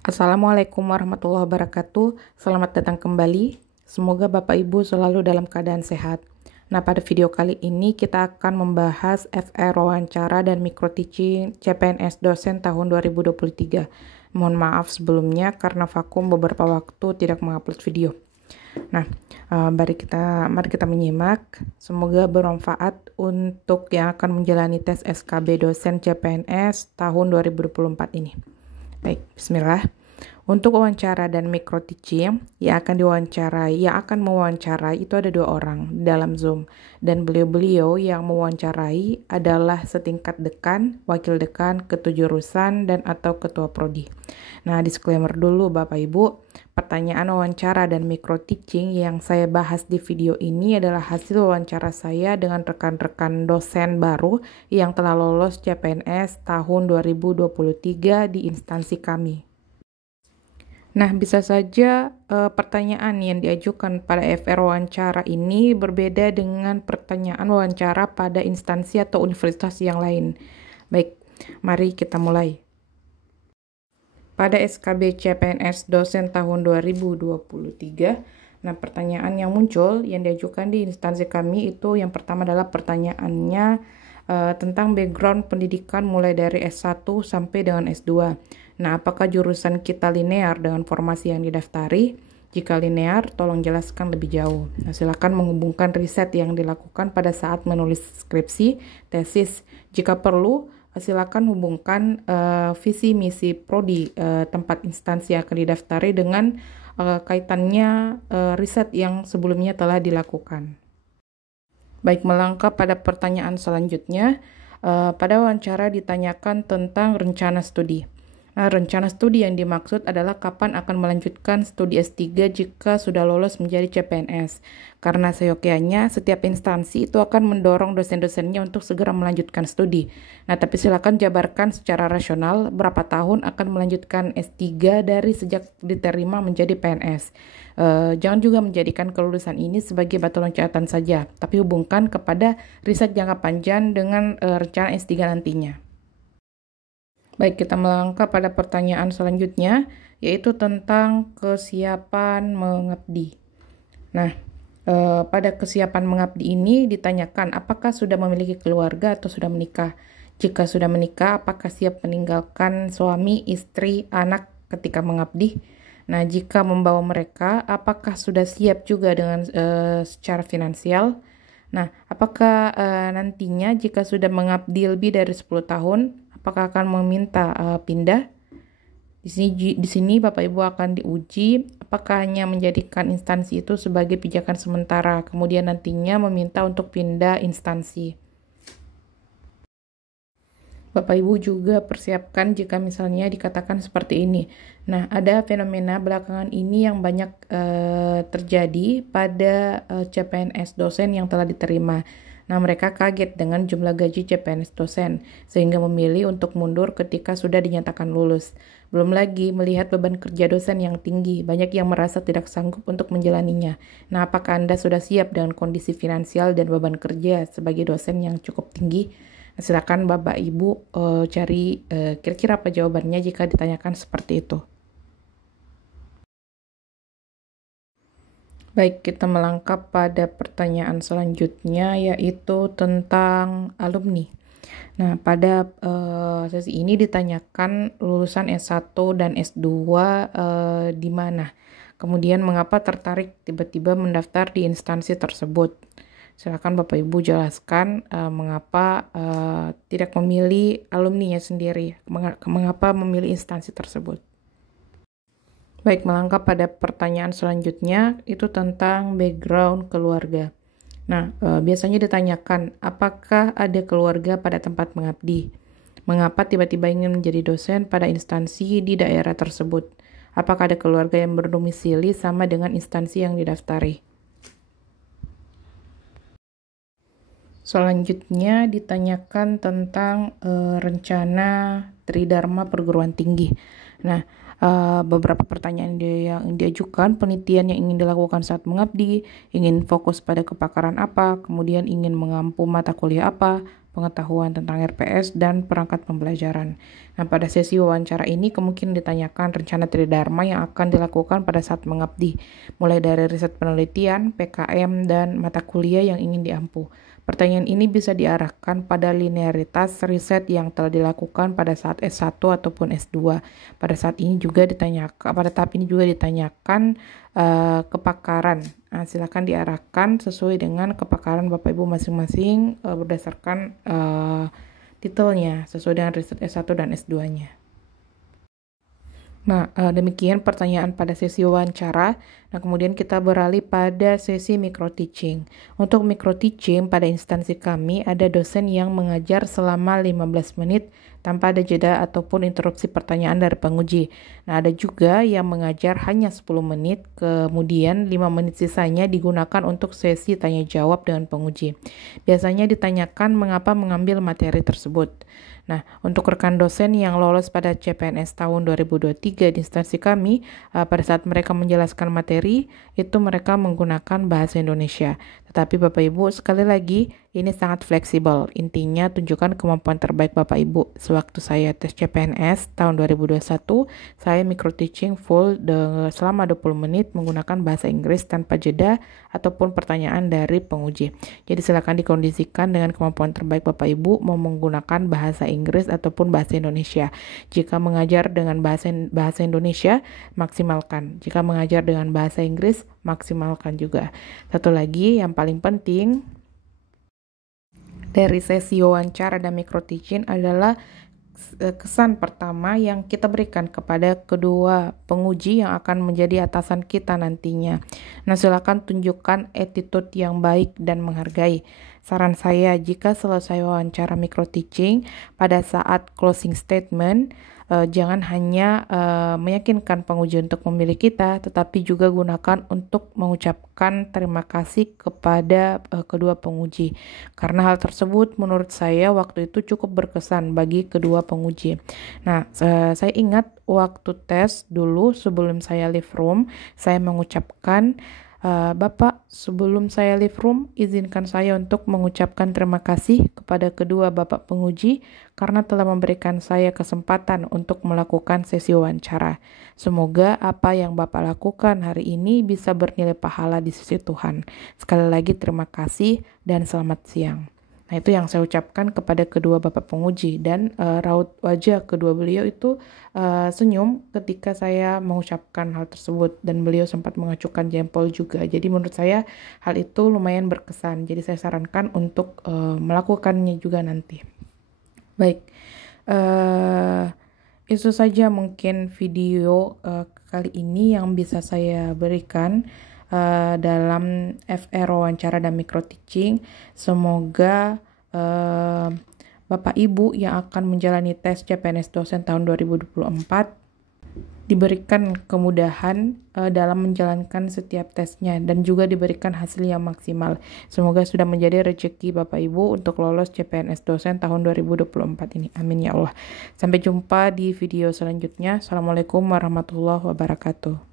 Assalamualaikum warahmatullahi wabarakatuh. Selamat datang kembali. Semoga Bapak Ibu selalu dalam keadaan sehat. Nah, pada video kali ini kita akan membahas FR wawancara dan micro teaching CPNS dosen tahun 2023. Mohon maaf sebelumnya karena vakum beberapa waktu tidak mengupload video. Nah, mari kita menyimak. Semoga bermanfaat untuk yang akan menjalani tes SKB dosen CPNS tahun 2024 ini. Baik, bismillah. Untuk wawancara dan micro teaching yang akan mewawancarai itu ada 2 orang dalam Zoom, dan beliau-beliau yang mewawancarai adalah setingkat dekan, wakil dekan, ketujurusan, dan atau ketua prodi. Nah, disclaimer dulu Bapak Ibu, pertanyaan wawancara dan micro teaching yang saya bahas di video ini adalah hasil wawancara saya dengan rekan-rekan dosen baru yang telah lolos CPNS tahun 2023 di instansi kami. Nah, bisa saja pertanyaan yang diajukan pada FR wawancara ini berbeda dengan pertanyaan wawancara pada instansi atau universitas yang lain. Baik, mari kita mulai. Pada SKB CPNS dosen tahun 2023, nah pertanyaan yang muncul yang diajukan di instansi kami itu yang pertama adalah pertanyaannya tentang background pendidikan mulai dari S1 sampai dengan S2. Nah, apakah jurusan kita linear dengan formasi yang didaftari? Jika linear, tolong jelaskan lebih jauh. Nah, silakan menghubungkan riset yang dilakukan pada saat menulis skripsi, tesis. Jika perlu, silakan hubungkan visi misi prodi tempat instansi yang akan didaftari dengan kaitannya riset yang sebelumnya telah dilakukan. Baik, melangkah pada pertanyaan selanjutnya. Pada wawancara ditanyakan tentang rencana studi. Nah, rencana studi yang dimaksud adalah kapan akan melanjutkan studi S3 jika sudah lolos menjadi CPNS. Karena seyogyanya, setiap instansi itu akan mendorong dosen-dosennya untuk segera melanjutkan studi. Nah, tapi silakan jabarkan secara rasional berapa tahun akan melanjutkan S3 dari sejak diterima menjadi PNS. Jangan juga menjadikan kelulusan ini sebagai batu loncatan saja, tapi hubungkan kepada riset jangka panjang dengan rencana S3 nantinya. Baik, kita melangkah pada pertanyaan selanjutnya, yaitu tentang kesiapan mengabdi. Nah, pada kesiapan mengabdi ini ditanyakan apakah sudah memiliki keluarga atau sudah menikah. Jika sudah menikah, apakah siap meninggalkan suami, istri, anak ketika mengabdi? Nah, jika membawa mereka, apakah sudah siap juga dengan secara finansial? Nah, apakah nantinya jika sudah mengabdi lebih dari 10 tahun, apakah akan meminta pindah? Di sini Bapak Ibu akan diuji apakah hanya menjadikan instansi itu sebagai pijakan sementara, kemudian nantinya meminta untuk pindah instansi. Bapak Ibu juga persiapkan jika misalnya dikatakan seperti ini. Nah, ada fenomena belakangan ini yang banyak terjadi pada CPNS dosen yang telah diterima. Nah, mereka kaget dengan jumlah gaji CPNS dosen, sehingga memilih untuk mundur ketika sudah dinyatakan lulus. Belum lagi melihat beban kerja dosen yang tinggi, banyak yang merasa tidak sanggup untuk menjalaninya. Nah, apakah Anda sudah siap dengan kondisi finansial dan beban kerja sebagai dosen yang cukup tinggi? Nah, silakan Bapak Ibu cari kira-kira apa jawabannya jika ditanyakan seperti itu. Baik, kita melangkah pada pertanyaan selanjutnya, yaitu tentang alumni. Nah, pada sesi ini ditanyakan lulusan S1 dan S2 di mana. Kemudian mengapa tertarik tiba-tiba mendaftar di instansi tersebut. Silakan Bapak Ibu jelaskan mengapa tidak memilih alumninya sendiri, mengapa memilih instansi tersebut. Baik, melangkah pada pertanyaan selanjutnya, itu tentang background keluarga. Nah, biasanya ditanyakan, apakah ada keluarga pada tempat mengabdi? Mengapa tiba-tiba ingin menjadi dosen pada instansi di daerah tersebut? Apakah ada keluarga yang berdomisili sama dengan instansi yang didaftari? Selanjutnya ditanyakan tentang rencana Tridharma perguruan tinggi. Nah, beberapa pertanyaan yang diajukan, penelitian yang ingin dilakukan saat mengabdi, ingin fokus pada kepakaran apa, kemudian ingin mengampu mata kuliah apa, pengetahuan tentang RPS dan perangkat pembelajaran. Nah, pada sesi wawancara ini kemungkinan ditanyakan rencana tridharma yang akan dilakukan pada saat mengabdi, mulai dari riset penelitian, PKM, dan mata kuliah yang ingin diampu. Pertanyaan ini bisa diarahkan pada linearitas riset yang telah dilakukan pada saat S1 ataupun S2. Pada tahap ini juga ditanyakan kepakaran. Nah, silakan diarahkan sesuai dengan kepakaran Bapak Ibu masing-masing berdasarkan titelnya, sesuai dengan riset S1 dan S2-nya. Nah, demikian pertanyaan pada sesi wawancara. Nah, kemudian kita beralih pada sesi micro-teaching. Untuk micro-teaching, pada instansi kami ada dosen yang mengajar selama 15 menit tanpa ada jeda ataupun interupsi pertanyaan dari penguji. Nah, ada juga yang mengajar hanya 10 menit, kemudian 5 menit sisanya digunakan untuk sesi tanya-jawab dengan penguji. Biasanya ditanyakan mengapa mengambil materi tersebut. Nah, untuk rekan dosen yang lolos pada CPNS tahun 2023 di instansi kami, pada saat mereka menjelaskan materi, itu mereka menggunakan bahasa Indonesia. Tetapi Bapak Ibu, sekali lagi, ini sangat fleksibel. Intinya, tunjukkan kemampuan terbaik Bapak Ibu. Sewaktu saya tes CPNS tahun 2021, saya micro-teaching full selama 20 menit menggunakan bahasa Inggris tanpa jeda ataupun pertanyaan dari penguji. Jadi silakan dikondisikan dengan kemampuan terbaik Bapak Ibu mau menggunakan bahasa Inggris ataupun bahasa Indonesia. Jika mengajar dengan bahasa Indonesia, maksimalkan. Jika mengajar dengan bahasa Inggris, maksimalkan juga. Satu lagi yang paling penting dari sesi wawancara dan micro-teaching adalah kesan pertama yang kita berikan kepada kedua penguji yang akan menjadi atasan kita nantinya. Nah, silakan tunjukkan attitude yang baik dan menghargai. Saran saya, jika selesai wawancara micro-teaching, pada saat closing statement, jangan hanya meyakinkan penguji untuk memilih kita, tetapi juga gunakan untuk mengucapkan terima kasih kepada kedua penguji. Karena hal tersebut menurut saya waktu itu cukup berkesan bagi kedua penguji. Nah, saya ingat waktu tes dulu sebelum saya leave room, saya mengucapkan, Bapak, sebelum saya leave room, izinkan saya untuk mengucapkan terima kasih kepada kedua Bapak penguji karena telah memberikan saya kesempatan untuk melakukan sesi wawancara. Semoga apa yang Bapak lakukan hari ini bisa bernilai pahala di sisi Tuhan. Sekali lagi terima kasih dan selamat siang. Nah, itu yang saya ucapkan kepada kedua Bapak penguji, dan raut wajah kedua beliau itu senyum ketika saya mengucapkan hal tersebut, dan beliau sempat mengacukan jempol juga. Jadi menurut saya hal itu lumayan berkesan. Jadi saya sarankan untuk melakukannya juga nanti. Baik, itu saja mungkin video kali ini yang bisa saya berikan dalam FR wawancara dan micro-teaching. Semoga Bapak Ibu yang akan menjalani tes CPNS dosen tahun 2024 diberikan kemudahan dalam menjalankan setiap tesnya dan juga diberikan hasil yang maksimal. Semoga sudah menjadi rezeki Bapak Ibu untuk lolos CPNS dosen tahun 2024 ini. Amin ya Allah. Sampai jumpa di video selanjutnya. Assalamualaikum warahmatullahi wabarakatuh.